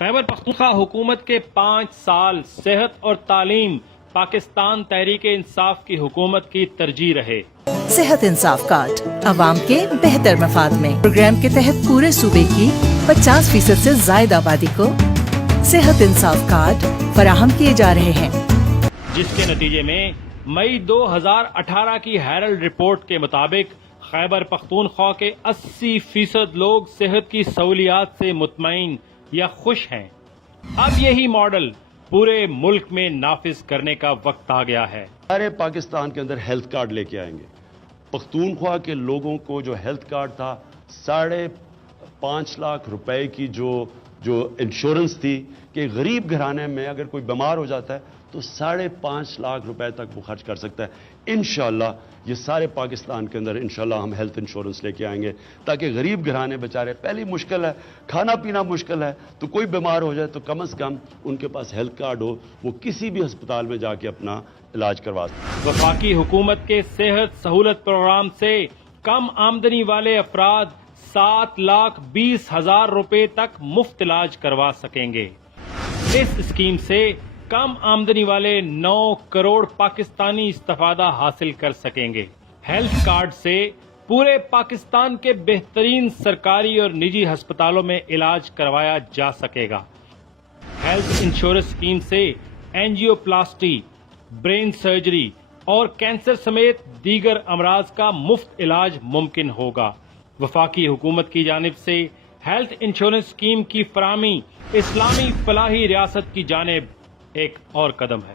خیبر پختونخوا حکومت کے 5 سال صحت اور تعلیم پاکستان تحریک انصاف کی حکومت کی ترجیح رہے۔ صحت انصاف کارڈ عوام کے بہتر مفاد میں پروگرام کے تحت پورے صوبے کی 50% سے زائد آبادی کو صحت انصاف کارڈ فراہم کیے جا رہے ہیں، جس کے نتیجے میں مئی 2018 کی ہیرلڈ رپورٹ کے مطابق خیبر پختونخوا کے 80% لوگ صحت کی سہولیات سے مطمئن یا خوش ہیں۔ اب یہی ماڈل پورے ملک میں نافذ کرنے کا وقت آ گیا ہے۔ سارے پاکستان کے اندر ہیلتھ کارڈ لے کے آئیں گے۔ پختونخوا کے لوگوں کو جو ہیلتھ کارڈ تھا 5.5 لاکھ روپے کی جو انشورنس تھی کہ غریب گھرانے میں اگر کوئی بیمار ہو جاتا ہے تو 5.5 لاکھ روپے تک وہ خرچ کر سکتا ہے۔ انشاءاللہ یہ سارے پاکستان کے اندر انشاءاللہ ہم ہیلتھ انشورنس لے کے آئیں گے تاکہ غریب گھرانے بیچارے پہلی مشکل ہے، کھانا پینا مشکل ہے، تو کوئی بیمار ہو جائے تو کم از کم ان کے پاس ہیلتھ کارڈ ہو، وہ کسی بھی ہسپتال میں جا کے اپنا علاج کروا سکتے۔ وفاقی حکومت کے صحت سہولت پروگرام سے کم آمدنی والے افراد 7,20,000 روپے تک مفت علاج کروا سکیں گے۔ اس اسکیم سے کم آمدنی والے 9 کروڑ پاکستانی استفادہ حاصل کر سکیں گے۔ ہیلتھ کارڈ سے پورے پاکستان کے بہترین سرکاری اور نجی ہسپتالوں میں علاج کروایا جا سکے گا۔ ہیلتھ انشورنس اسکیم سے اینجیو پلاسٹی، برین سرجری اور کینسر سمیت دیگر امراض کا مفت علاج ممکن ہوگا۔ وفاقی حکومت کی جانب سے ہیلتھ انشورنس اسکیم کی فراہمی اسلامی فلاحی ریاست کی جانب ایک اور قدم ہے۔